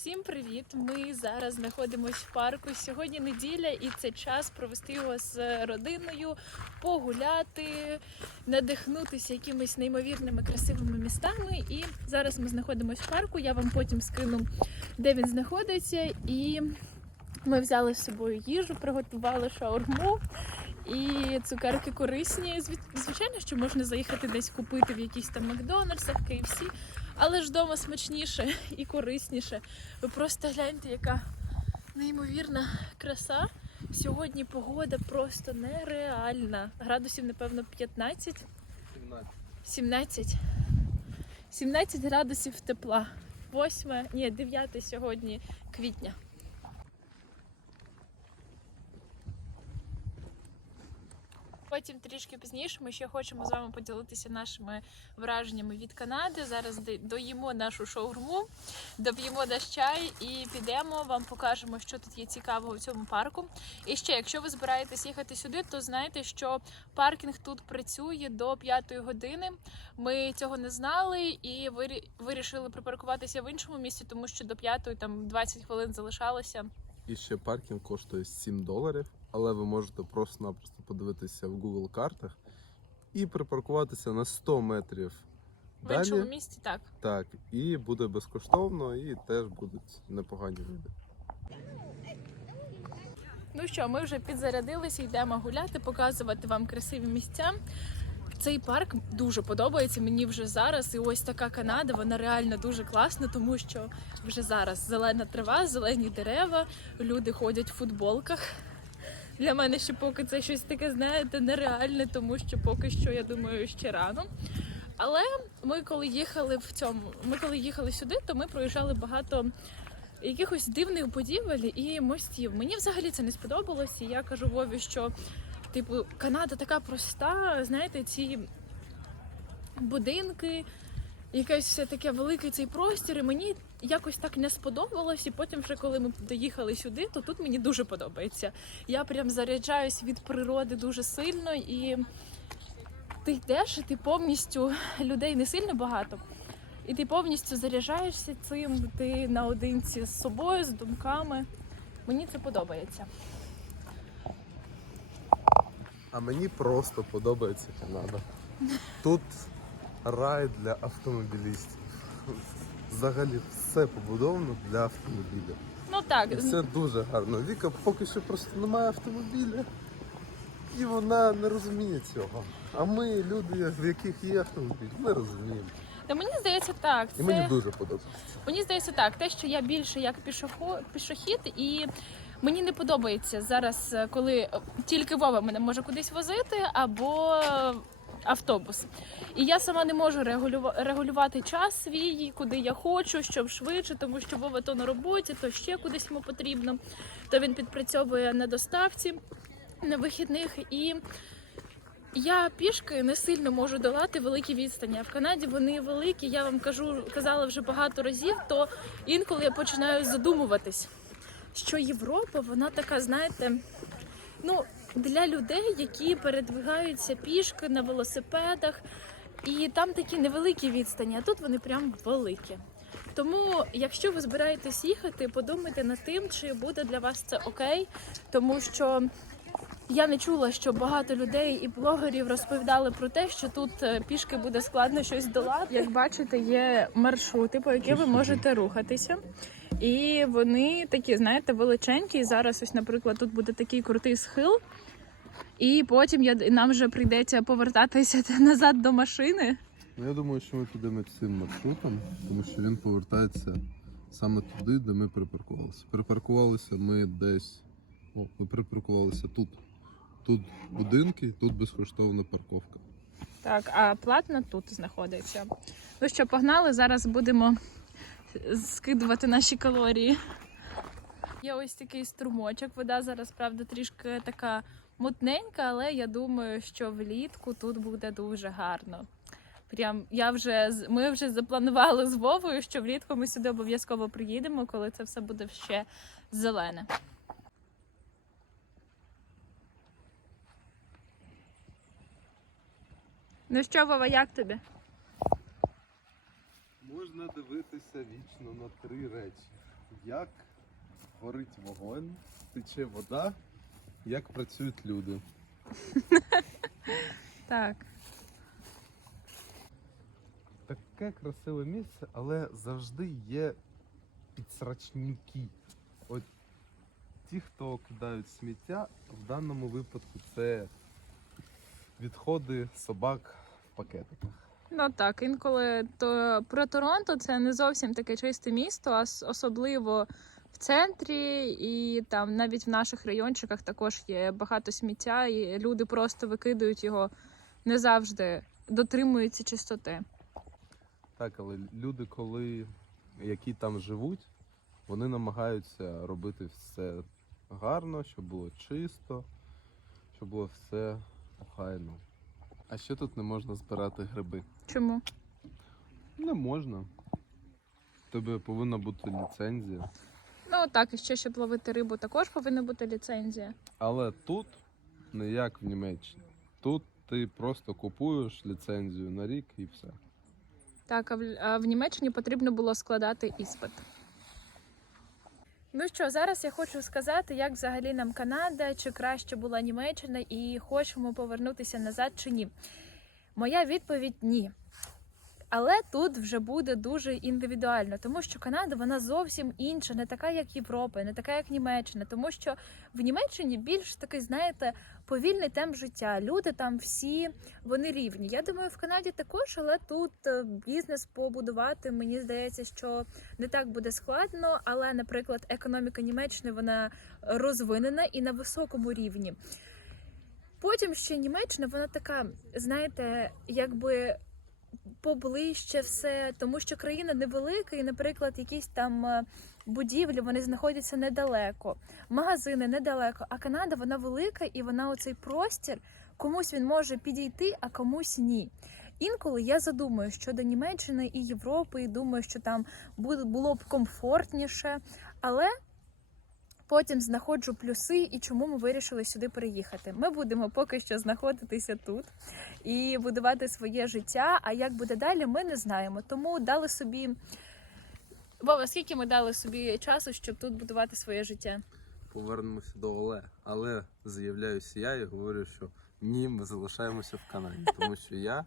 Всім привіт! Ми зараз знаходимося в парку. Сьогодні неділя, і це час провести його з родиною, погуляти, надихнутися якимись неймовірними красивими містами. І зараз ми знаходимося в парку. Я вам потім скину, де він знаходиться. І ми взяли з собою їжу, приготували шаурму. І цукерки корисні. Звичайно, що можна заїхати десь купити в якісь там Макдональдсах, KFC, але ж вдома смачніше і корисніше. Ви просто гляньте, яка неймовірна краса. Сьогодні погода просто нереальна. Градусів, напевно, 15, 17. 17 градусів тепла. 8, ні, 9 сьогодні квітня. Потім трішки пізніше ми ще хочемо з вами поділитися нашими враженнями від Канади. Зараз доїмо нашу шаурму, доп'ємо наш чай і підемо. Вам покажемо, що тут є цікавого в цьому парку. І ще, якщо ви збираєтесь їхати сюди, то знайте, що паркінг тут працює до 5 години. Ми цього не знали і вирі- вирішили припаркуватися в іншому місці, тому що до 5 там 20 хвилин залишалося. І ще паркінг коштує 7 доларів, але ви можете просто-напросто подивитися в Google картах і припаркуватися на 100 метрів В іншому місці так. Так, і буде безкоштовно, і теж будуть непогані люди. Ну що, ми вже підзарядилися, йдемо гуляти, показувати вам красиві місця. Цей парк дуже подобається мені вже зараз. І ось така Канада, вона реально дуже класна, тому що вже зараз зелена трава, зелені дерева, люди ходять в футболках. Для мене ще поки це щось таке, знаєте, нереальне, тому що поки що я думаю, ще рано. Але ми коли їхали в цьому, ми коли їхали сюди, то ми проїжджали багато якихось дивних будівель і мостів. Мені взагалі це не сподобалось. І я кажу Вові, що типу Канада така проста, знаєте, ці будинки, якесь все таке великий цей простір. І мені якось так не сподобалось. І потім, вже коли ми доїхали сюди, то тут мені дуже подобається. Я прям заряджаюсь від природи дуже сильно і. Ти йдеш, і ти повністю людей не сильно багато, і ти повністю заряджаєшся цим, ти наодинці з собою, з думками. Мені це подобається. А мені просто подобається Канада. Тут рай для автомобілістів. Взагалі все побудовано для автомобіля. Ну так, І це дуже гарно. Віка поки що просто немає автомобіля, і вона не розуміє цього. А ми, люди, в яких є автомобіль, ми розуміємо. та мені здається так. І мені дуже подобається. мені здається так. Те, що я більше як пішохо- пішохід, і мені не подобається зараз, е, коли тільки Вова мене може кудись возити, або автобус. І я сама не можу регулюва- регулювати час свій, куди я хочу, щоб швидше, тому що Вова то на роботі, то ще кудись йому потрібно. То він підпрацьовує на доставці на вихідних і. Я пішки не сильно можу долати великі відстані. А в Канаді вони великі. Я вам кажу, казала вже багато разів. То інколи я починаю задумуватись, що Європа, вона така, знаєте, ну для людей, які передвигаються пішки на велосипедах, і там такі невеликі відстані, а тут вони прям великі. Тому, якщо ви збираєтесь їхати, подумайте над тим, чи буде для вас це окей, тому що. Я не чула, що багато людей і блогерів розповідали про те, що тут е, пішки буде складно щось долати. Як бачите, є маршрути, по яких ви можете рухатися. І вони такі, знаєте, величенькі. І зараз, ось, наприклад, тут буде такий крутий схил. І потім я, нам вже прийдеться повертатися назад до машини. Ну, я думаю, що ми підемо цим маршрутом, тому що він повертається саме туди, де ми припаркувалися. Припаркувалися ми десь. О, ми припаркувалися тут. Тут будинки, тут безкоштовна парковка. Так, а платна тут знаходиться. Ну що, погнали, зараз будемо скидувати наші калорії. Є ось такий струмочок. Вода зараз, правда, трішки така мутненька, але я думаю, що влітку тут буде дуже гарно. Прям я вже ми вже запланували з Вовою, що влітку ми сюди обов'язково приїдемо, коли це все буде ще зелене. Ну що, Вова, як тобі? Можна дивитися вічно на три речі: як горить вогонь, тече вода, як працюють люди. Так. Таке красиве місце, але завжди є підсрачники. От ті, хто кидають сміття, в даному випадку це відходи собак в пакетиках. Ну так, інколи то про Торонто це не зовсім таке чисте місто, а особливо в центрі, і там навіть в наших райончиках також є багато сміття, і люди просто викидують його не завжди дотримуються чистоти. Так, але люди, коли які там живуть, вони намагаються робити все гарно, щоб було чисто, щоб було все охайно. А ще тут не можна збирати гриби. Чому? Не можна. У тебе повинна бути ліцензія. Ну так, і ще щоб ловити рибу, також повинна бути ліцензія. Але тут не як в Німеччині. Тут ти просто купуєш ліцензію на рік і все. Так, а в, а в Німеччині потрібно було складати іспит. Ну що, зараз я хочу сказати, як взагалі нам Канада, чи краще була Німеччина, і хочемо повернутися назад чи ні. Моя відповідь ні. Але тут вже буде дуже індивідуально, тому що Канада вона зовсім інша, не така, як Європа, не така, як Німеччина. Тому що в Німеччині більш такий, знаєте, повільний темп життя. Люди там всі вони рівні. Я думаю, в Канаді також, але тут е, бізнес побудувати мені здається, що не так буде складно. Але, наприклад, економіка Німеччини вона розвинена і на високому рівні. Потім ще Німеччина, вона така, знаєте, якби поближче все, тому що країна невелика, і, наприклад, якісь там е, будівлі вони знаходяться недалеко, магазини недалеко. А Канада вона велика і вона оцей простір комусь він може підійти, а комусь ні. Інколи я задумую щодо Німеччини і Європи, і думаю, що там було б комфортніше, але потім знаходжу плюси і чому ми вирішили сюди переїхати. Ми будемо поки що знаходитися тут і будувати своє життя. А як буде далі, ми не знаємо. Тому дали собі. Вова, скільки ми дали собі часу, щоб тут будувати своє життя? Повернемося до Оле. Але заявляюся я і говорю, що ні, ми залишаємося в Канаді. Тому що я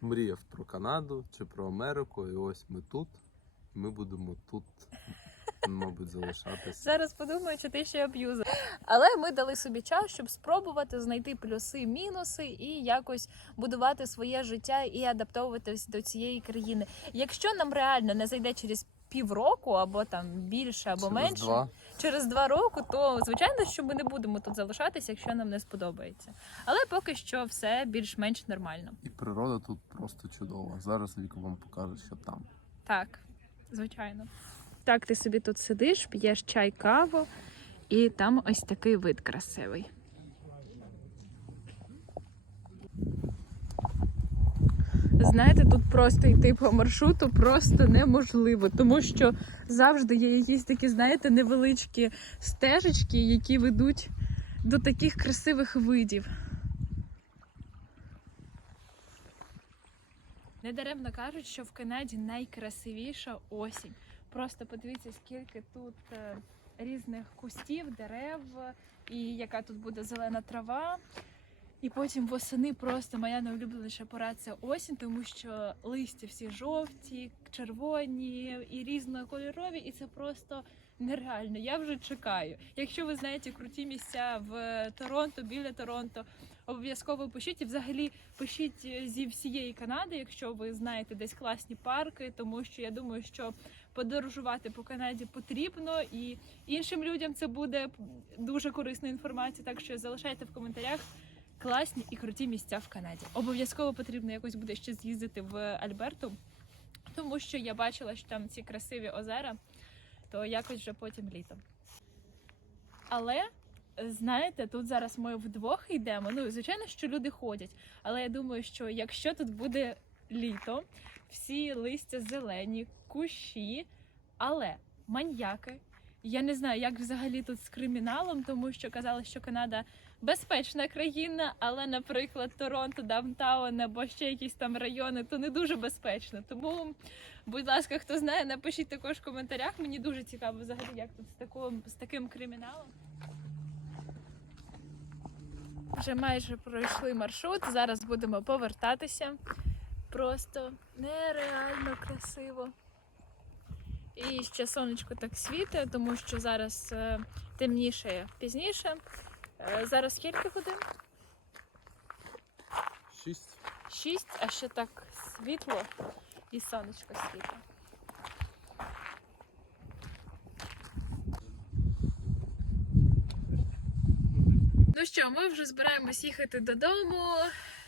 мріяв про Канаду чи про Америку, і ось ми тут. Ми будемо тут, мабуть, залишатися. Зараз подумаю, чи ти ще аб'юзер. Але ми дали собі час, щоб спробувати знайти плюси, мінуси і якось будувати своє життя і адаптовуватись до цієї країни. Якщо нам реально не зайде через півроку, або там більше, або Через менше, два. через два роки, то звичайно, що ми не будемо тут залишатися, якщо нам не сподобається. Але поки що все більш-менш нормально. І природа тут просто чудова. Зараз Віка вам покаже, що там. Так, звичайно. Так, ти собі тут сидиш, п'єш чай, каву, і там ось такий вид красивий. Знаєте, тут просто йти по маршруту просто неможливо, тому що завжди є якісь такі, знаєте, невеличкі стежечки, які ведуть до таких красивих видів. Недаремно кажуть, що в Канаді найкрасивіша осінь. Просто подивіться, скільки тут е, різних кустів, дерев, і яка тут буде зелена трава. І потім восени просто моя найулюбленіша пора це осінь, тому що листя всі жовті, червоні і різнокольорові, і це просто нереально. Я вже чекаю. Якщо ви знаєте круті місця в Торонто, біля Торонто, обов'язково пишіть і взагалі пишіть е, зі всієї Канади, якщо ви знаєте десь класні парки, тому що я думаю, що подорожувати по Канаді потрібно, і іншим людям це буде дуже корисна інформація. Так що залишайте в коментарях класні і круті місця в Канаді. Обов'язково потрібно якось буде ще з'їздити в Альберту, тому що я бачила, що там ці красиві озера, то якось вже потім літом. Але знаєте, тут зараз ми вдвох йдемо. Ну, звичайно, що люди ходять. Але я думаю, що якщо тут буде літо, всі листя зелені, кущі, але маньяки. Я не знаю, як взагалі тут з криміналом, тому що казали, що Канада безпечна країна, але, наприклад, Торонто, Даунтаун або ще якісь там райони, то не дуже безпечно. Тому, будь ласка, хто знає, напишіть також в коментарях. Мені дуже цікаво взагалі, як тут з таким, з таким криміналом. Вже майже пройшли маршрут. Зараз будемо повертатися. Просто нереально красиво. І ще сонечко так світить, тому що зараз е, темніше пізніше. Е, зараз скільки годин? Шість. Шість, а ще так світло і сонечко світить. Ну що, ми вже збираємось їхати додому.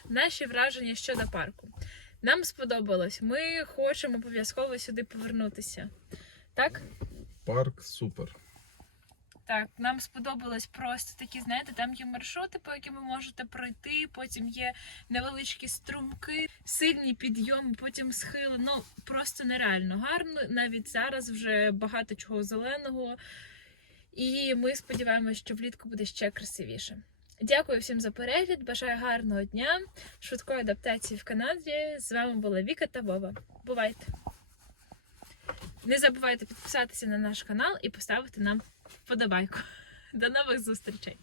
Наші враження щодо парку. Нам сподобалось. Ми хочемо обов'язково сюди повернутися. Так? Парк супер. Так, нам сподобалось просто такі, знаєте, там є маршрути, по яким ви можете пройти, потім є невеличкі струмки, сильні підйоми, потім схили. Ну просто нереально гарно. Навіть зараз вже багато чого зеленого. І ми сподіваємося, що влітку буде ще красивіше. Дякую всім за перегляд. Бажаю гарного дня, швидкої адаптації в Канаді. З вами була Віка та Вова. Бувайте! Не забувайте підписатися на наш канал і поставити нам вподобайку. До нових зустрічей!